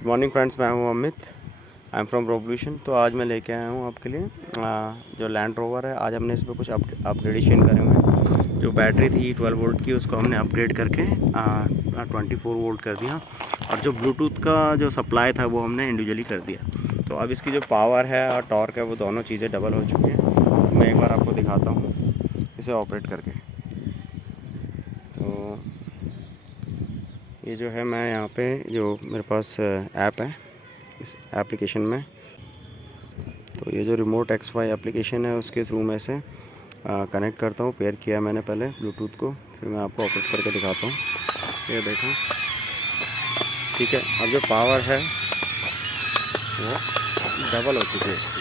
Good morning friends, मैं हूं Amit. I am from revolution. तो आज मैं लेके आया हूं आपके लिए जो लैंड रोवर है। आज हमने इसमें कुछ अपग्रेडेशन करे हुए हैं। जो बैटरी थी 12 वोल्ट की, उसको हमने अपग्रेड करके 24 वोल्ट कर दिया। और जो ब्लूटूथ का जो सप्लाई था वो हमने इंडिविजुअली कर दिया। तो अब इसकी जो पावर है और टॉर्क है वो दोनों चीज़ें डबल हो चुकी हैं। तो मैं एक बार आपको दिखाता हूँ इसे ऑपरेट करके। तो ये जो है, मैं यहाँ पे जो मेरे पास ऐप है, इस एप्लीकेशन में, तो ये जो रिमोट XY एप्लीकेशन है उसके थ्रू मैं इसे कनेक्ट करता हूँ। पेयर किया मैंने पहले ब्लूटूथ को, फिर मैं आपको ऑपरेट करके दिखाता हूँ। ये देखो, ठीक है। अब जो पावर है वो डबल हो चुकी है।